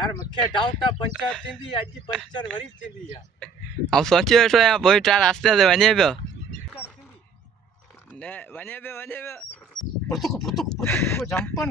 यार मूंखे डाउट आहे पंचर थींदी अॼु पंचर वरी थींदी आहे ऐं सोचे वेठो आहियां पोइ ट्रायल आस्ते आस्ते वञे पियो न वञे पियो पुरतुक जंपन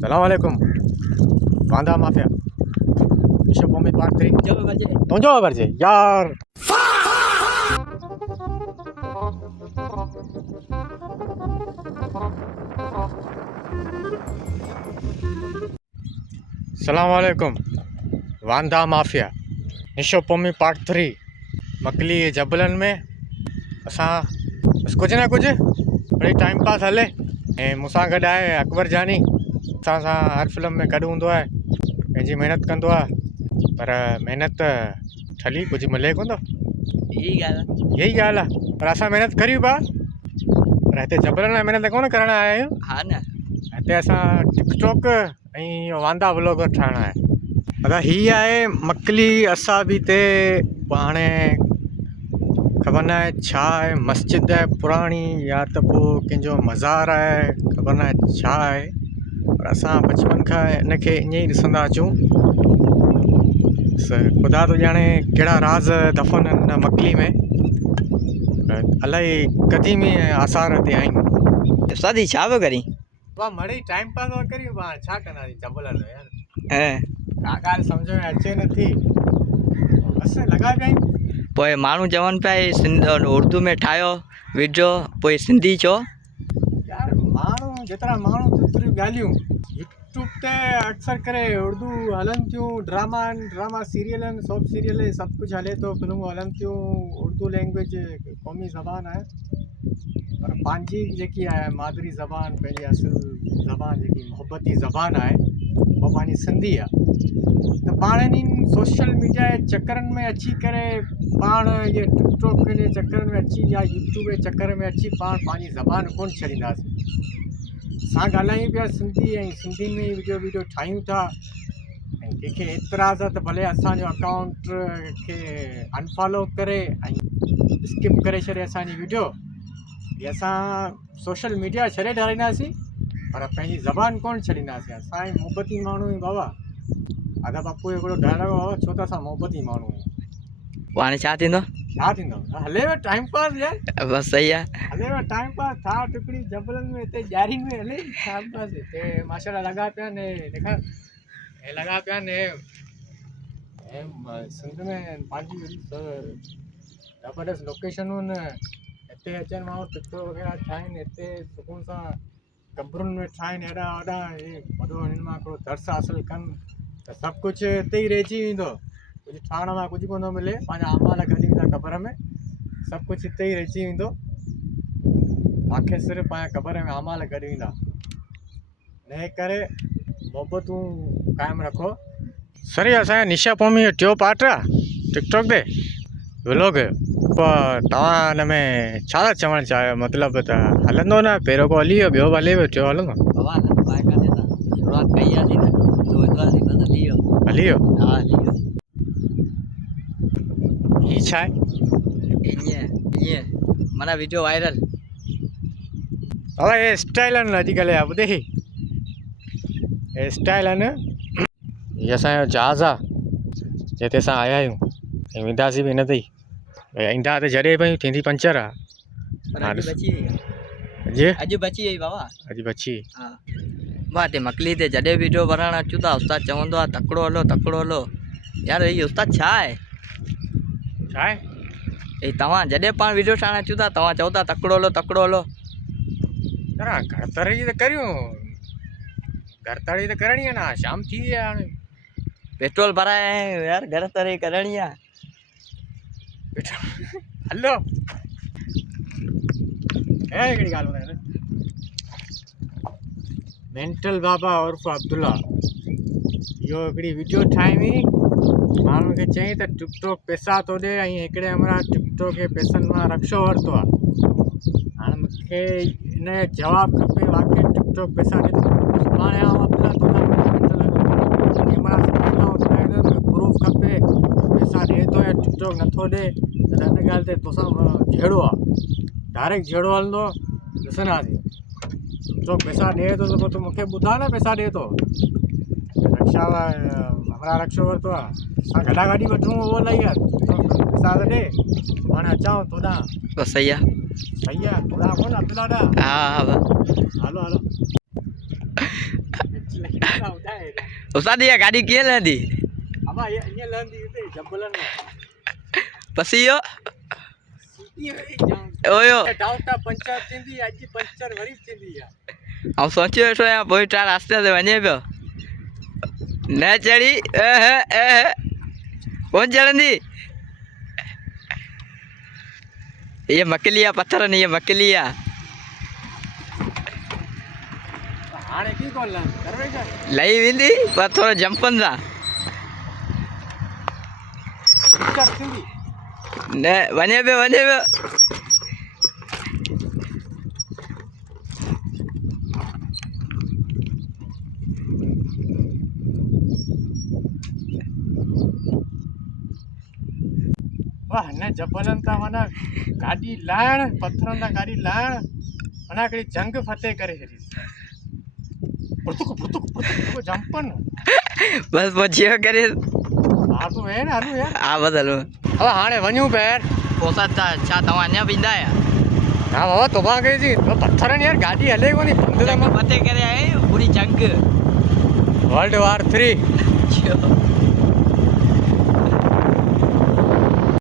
सलाम वालेकुम वांदा माफिया विश्व भूमि पार्ट 3 तुंहिंजो बरजे यार सलाम वालेकुम वांदा माफिया निशो पोमी पार्ट 3 मकली जबलन में असां बस कुछ ना कुछ बड़ी टाइम पास हले ऐं मूंसां गॾु आहे अकबर जानी असां सां हर फिल्म में गॾु हूंदो आहे पंहिंजी महिनत कंदो आहे पर महिनत ठली कुझु मिले कोन थो यही ॻाल्हि आहे पर असां महिनत करियूं पिया पर हिते जबलन लाइ महिनत कोन करण आया आहियूं हा न हिते असां टिकटॉक ऐं वांदा व्लॉगर ठाहिणा आहे अगरि हीअ आहे मकली असां बि हिते हाणे ख़बर न आहे छा आहे मस्जिद आहे पुराणी या त पोइ कंहिंजो मज़ार आहे ख़बर न आहे छा आहे पर असां बचपन खां इनखे ईअं ई ॾिसंदा अचूं ख़ुदा थो ॼाणे कहिड़ा राज़ दफ़न आहिनि मकली में इलाही क़दीमी आसार हिते आहिनि उस्तादी छा पियो करी वाह मड़ी टाइम पास न करियूं पाण छा कंदासीं जबलन में यार ऐं का ॻाल्हि सम्झ में अचे नथी बसि लॻा पिया आहियूं पोइ माण्हू चवनि पिया हे उर्दू में ठाहियो वीडियो पोइ सिंधी छो यार माण्हू जेतिरा माण्हू तेतिरियूं ॻाल्हियूं यूट्यूब ते अक्सर करे उर्दू हलनि थियूं ड्रामा सीरियल आहिनि सॉप सीरियल सभु कुझु हले थो फिल्मूं हलनि थियूं उर्दू लैंग्वेज क़ौमी ज़बान आहे पर पंहिंजी जेकी आहे मादरी ज़बान पंहिंजी असुल ज़बान जेकी मुहबती ज़बान आहे उहा पंहिंजी सिंधी आहे त पाण इन्हनि सोशल मीडिया जे चकरनि में अची करे पाण इहे टिकटॉक जे चकरनि में अची या यूट्यूब जे चकर में अची पाण पंहिंजी ज़बान कोन छॾींदासीं असां ॻाल्हायूं पिया सिंधी ऐं सिंधी में वीडियो ठाहियूं था ऐं कंहिंखे एतिराज़ आहे त भले असांजो अकाउंट खे अनफॉलो करे ऐं स्किप करे छॾे असांजी वीडियो हीअ असां सोशल मीडिया छॾे ठाहींदासीं पर पंहिंजी ज़बान कोन छॾींदासीं असां मोहबती माण्हू आहियूं बाबा आदा बापू हिकिड़ो डायलॉग बाबा छो त असां मोहबती माण्हू आहियूं पोइ हाणे छा थींदो छा थींदो हले पियो टाइम पास यार बसि सही आहे हले पियो टाइम पास था टुकड़ी जबलनि में हिते ॾियारियुनि में हले टाइम पास हिते माशाल्लाह लॻा पिया आहिनि ॾेखार हे लॻा पिया आहिनि सिंध में पंहिंजी ज़बरदस्त लोकेशनूं आहिनि हिते अचनि माण्हू टिकटॉक वग़ैरह ठाहिनि हिते सुकून सां कबरुनि में ठाहिनि हेॾा वॾा हे वॾो हिननि मां हिकिड़ो दर्स हासिलु कनि त सभु कुझु हिते ई रहिजी वेंदो कुझु ठहण मां कुझु कोन थो मिले पंहिंजा अमाल गॾु ईंदा क़बर में सभु कुझु हिते ई रहिजी वेंदो मूंखे सिर्फ़ु पंहिंजे क़बर में अमाल गॾु ईंदा हिन करे मोहबतूं क़ाइमु रखो सर असांजा निशा पौमी जो टियों पार्ट आहे टिकटॉक ते व्लॉग तव्हां हिन में छा था चवणु चाहियो मतिलबु त हलंदो न पहिरियों को हली वियो ॿियो बि हले पियो टियों हलंदो शुरूआत कई आहे हली वियो हा हली वियो हीअ छा आहे ईअं माना वीडियो वायरल बाबा हे स्टाइल आहिनि अॼुकल्ह जा ॿुधे हे स्टाइल आहिनि हीअ असांजो जहाज़ आहे जिते असां आया आहियूं ऐं वेंदासीं बि हिन ते ई ईंदा त जॾहिं पई थींदी पंचर आहे अॼु बची वई बाबा अॼु बची हा मां हिते मकली ते जॾहिं वीडियो भरणु अचूं था उस्ताद चवंदो आहे तकिड़ो हलो यार हीअ उस्ताद छा आहे हे तव्हां जॾहिं पाण वीडियो ठाहिणु अचूं था तव्हां चओ था तकिड़ो हलो घरतड़ी त करियूं घरतड़ी त करणी आहे न शाम थी वई आहे हाणे पेट्रोल भराए यार घरतड़ी करणी आहे हलो हिकिड़ी ॻाल्हि ॿुधाए मेंटल बाबा उर्फ अब्दुल्ला इहो हिकिड़ी वीडियो ठाही हुई माण्हुनि खे चई त टिकटॉक पैसा थो ॾिए ऐं हिकिड़े हमरा टिकटॉक जे पैसनि मां रक्षो वरितो आहे हाणे मूंखे हिन जो जवाबु खपे वाक़ई टिकटॉक पैसा ॾिए सुभाणे आउं अब्दुल्ला तोखां सहयोग नथो ॾे त हिन ॻाल्हि ते तोसां जहिड़ो आहे डायरेक्ट जहिड़ो हलंदो ॾिसंदासीं जो पैसा ॾिए थो त पोइ तूं मूंखे ॿुधा न पैसा ॾिए थो रक्षा हमारा रक्षो वरितो आहे असां गॾा गाॾी वठूं उहो इलाही आहे पैसा त ॾे सुभाणे अचांव तोॾां बसि सही आहे सही आहे तोॾां कोन अब्दुल्ला हा हा बसि हलो हलो उस्ताद इहा गाॾी कीअं लहंदी अबा ईअं लहंदी हिते जबलनि में बसि इहो ओयो डाउन त पंचर थींदी अॼु पंचर वरी थींदी आहे ऐं सोचे वेठो आहियां पोइ टायर आस्ते आस्ते वञे पियो न चढ़ी कोन चढ़ंदी इहे मकली आहे पथर न इहे मकली आहे हाणे की कोन लहंदी करवे कर लही वेंदी पर थोरो जंपनि सां पंचर थींदी न वञे पियो वञे पियो वाह हिन जबलनि तां माना गाॾी लाहिण पथरनि तां गाॾी लाहिण माना हिकिड़ी जंग फतेह करे छॾी पुरतुक पुरतुक पुरतुक जंपनि बसि पोइ जीअं करे हा तूं वेह न हलूं यार हा बसि हलो હવે હાणे वञूं ॿाहिरि पोसा छा तव्हां अञा पींदा आहियो हा बाबा तोबा कई थी पत्थर आहिनि यार गाॾी हले कोन्ह बंदि जंग फतेह करे आए पूरी जंग वर्ल्ड वार 3 छो